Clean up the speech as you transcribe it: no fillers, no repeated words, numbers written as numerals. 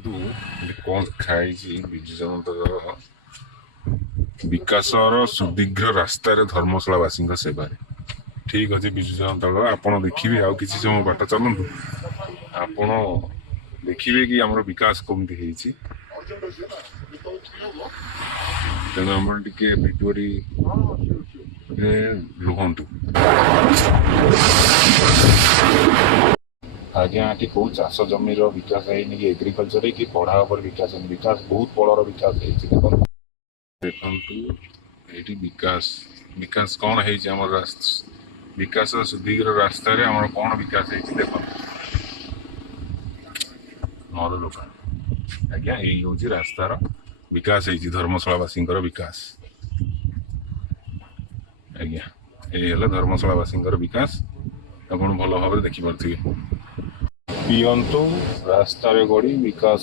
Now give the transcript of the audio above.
କଣ ଖାଇଛି ବିଜୁ ଜନତା ଦଳ ବିକାଶର ସୁଦୀର୍ଘ ରାସ୍ତାରେ ଧର୍ମଶାଳାବାସୀଙ୍କ ସେବାରେ। ଠିକ ଅଛି ବିଜୁ ଜନତା ଦଳ, ଆପଣ ଦେଖିବେ ଆଉ କିଛି ସମୟ ବାଟ ଚାଲନ୍ତୁ, ଆପଣ ଦେଖିବେ କି ଆମର ବିକାଶ କେମିତି ହେଇଛି। ତେଣୁ ଆମର ଟିକେ ଭିଡ଼ିଓଟି ରୁହନ୍ତୁ। ଆଜ୍ଞା ଏଠି କୋଉ ଚାଷ ଜମିର ବିକାଶ ହେଇନି କି ଏଗ୍ରିକଲଚର କି ପଢା ଉପରେ ବିକାଶ ହେଇନି, ବିକାଶ ବହୁତ ବଡର ବିକାଶ ହେଇଛି। ଦେଖନ୍ତୁ ଏଇଠି ବିକାଶ କଣ ହେଇଛି ଆମର ବିକାଶ ସୁଦୀର୍ଘ ରାସ୍ତାରେ ଆମର କଣ ବିକାଶ ହେଇଛି ଦେଖନ୍ତୁ। ମୋର ଲୋକ ଆଜ୍ଞା ଏଇ ହଉଛି ରାସ୍ତାର ବିକାଶ ହେଇଛି, ଧର୍ମଶାଳାବାସୀଙ୍କର ବିକାଶ। ଆଜ୍ଞା ଏଇ ହେଲା ଧର୍ମଶାଳାବାସୀଙ୍କର ବିକାଶ, ଆପଣ ଭଲ ଭାବରେ ଦେଖିପାରୁଥିବେ। ପିଅନ୍ତୁ ରାସ୍ତାରେ ଗଡ଼ି ବିକାଶ